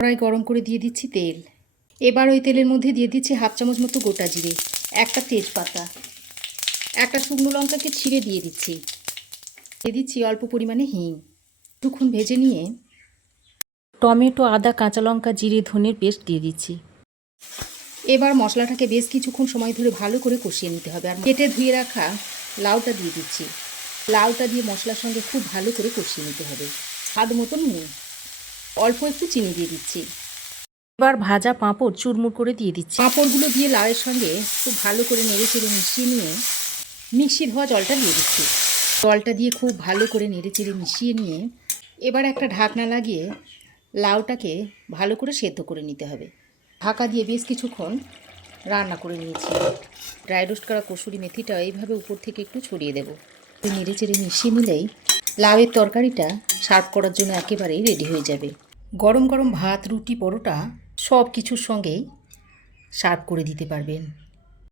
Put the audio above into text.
কড়াই গরম করে দিয়ে দিচ্ছি তেল। এবার ওই তেলের মধ্যে দিয়ে দিচ্ছি হাফ চামচ মতো গোটা জিরে, একটা তেজপাতা, একটা শুকনো লঙ্কাকে ছিঁড়ে দিয়ে দিচ্ছি। দিয়ে দিচ্ছি অল্প পরিমাণে হিং। কিছুক্ষণ ভেজে নিয়ে টমেটো, আদা, কাঁচা লঙ্কা, জিরে, ধনের পেস্ট দিয়ে দিচ্ছি। এবার মশলাটাকে বেশ কিছুক্ষণ সময় ধরে ভালো করে কষিয়ে নিতে হবে। আর কেটে ধুয়ে রাখা লাউটা দিয়ে দিচ্ছি। লাউটা দিয়ে মশলার সঙ্গে খুব ভালো করে কষিয়ে নিতে হবে। স্বাদ মতন নুন, অল্প একটু চিনি দিয়ে দিচ্ছি। এবার ভাজা পাঁপড় চুরমুর করে দিয়ে দিচ্ছি। পাঁপড়গুলো দিয়ে লাউয়ের সঙ্গে খুব ভালো করে নেড়ে চেড়ে মিশিয়ে নিয়ে মিক্সি ধোয়া জলটা দিয়ে দিচ্ছি। জলটা দিয়ে খুব ভালো করে নেড়ে চেড়ে মিশিয়ে নিয়ে এবার একটা ঢাকনা লাগিয়ে লাউটাকে ভালো করে সেদ্ধ করে নিতে হবে। ঢাকা দিয়ে বেশ কিছুক্ষণ রান্না করে নিয়েছি। ড্রাই রোস্ট করা কসুরি মেথিটা এইভাবে উপর থেকে একটু ছড়িয়ে দেবো। নেড়ে চেড়ে মিশিয়ে নিলেই লাউয়ের তরকারিটা সার্ভ করার জন্য একেবারেই রেডি হয়ে যাবে। গরম গরম ভাত, রুটি, পরোটা সব কিছুর সঙ্গেই সার্ভ করে দিতে পারবেন।